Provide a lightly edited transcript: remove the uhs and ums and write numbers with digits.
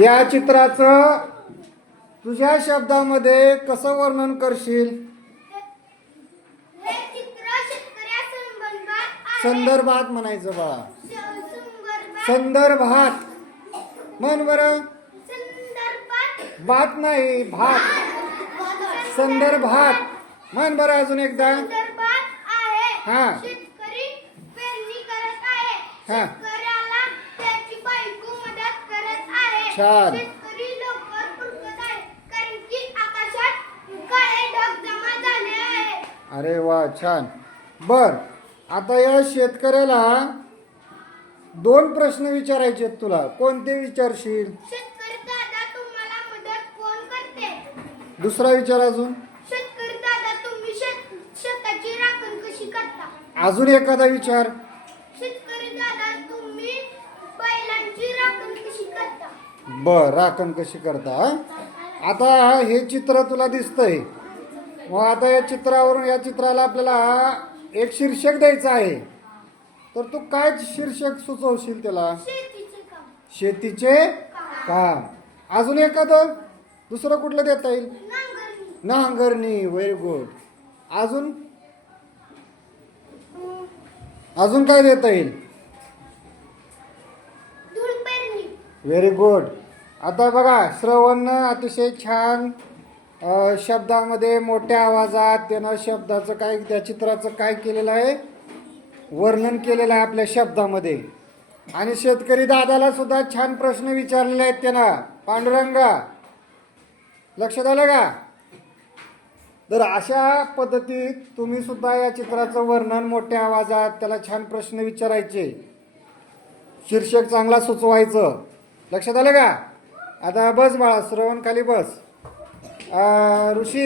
या चित्राचं तुझ्या शब्दामध्ये कसं वर्णन करशील? हे चित्र संदर्भात म्हणायचं बाळा. संदर्भात संदर्भात म्हण बरं. बात नाही, भात. संदर्भात म्हण बरं अजून एकदा. आहे. हा. शेतकरी पेरणी करत आहे. हा. शेतकऱ्याला त्याची बायको मदत करत आहे. छान. शेतकरी लवकर फुलकत आहे कारण की आकाशात काळे ढग जमा झाले आहे. अरे वा, छान. बर, आता या शेतकऱ्याला 2 प्रश्न विचारायचे आहेत तुला. कोणते विचारशील? शेतकरी दादा तुम्हाला मदत कोण करते? दुसरा विचार अजून. शेतकरी दादा तुम्ही शेताची राखण कशी करता? अजून एखादा विचार. शेतकरी दादा तुम्ही बैलांची राखण कशी करता? बर, राखण कशी करता? हा? आता हे चित्र तुला दिसतंय. मग आता या चित्रावरून या चित्राला आपल्याला एक शीर्षक द्यायचं आहे. तर तू काय शीर्षक सुचवशील त्याला? शेतीचे काम. शेतीचे काम. अजून एखादं दुसरं कुठलं देता येईल? नांगरणी. नांगरणी. Very good. अजून काय देता येईल? धूळ पेरणी. Very good. आता बघा, श्रवणनं अतिशय छान शब्दामध्ये मोठ्या आवाजात त्यानं शब्दाचं काय, त्या चित्राचं काय केलेलं आहे, वर्णन केलेलं आहे आपल्या शब्दामध्ये. आणि शेतकरी दादाला सुद्धा छान प्रश्न विचारलेले आहेत त्यानं. पांडुरंगा, लक्षात आलं का? तर अशा पद्धतीत तुम्ही सुद्धा या चित्राचं वर्णन मोठ्या आवाजात, त्याला छान प्रश्न विचारायचे, शीर्षक चांगला सुचवायचं. लक्षात आलं का? आता बस बाळा, श्रवण खाली बस. ऋषी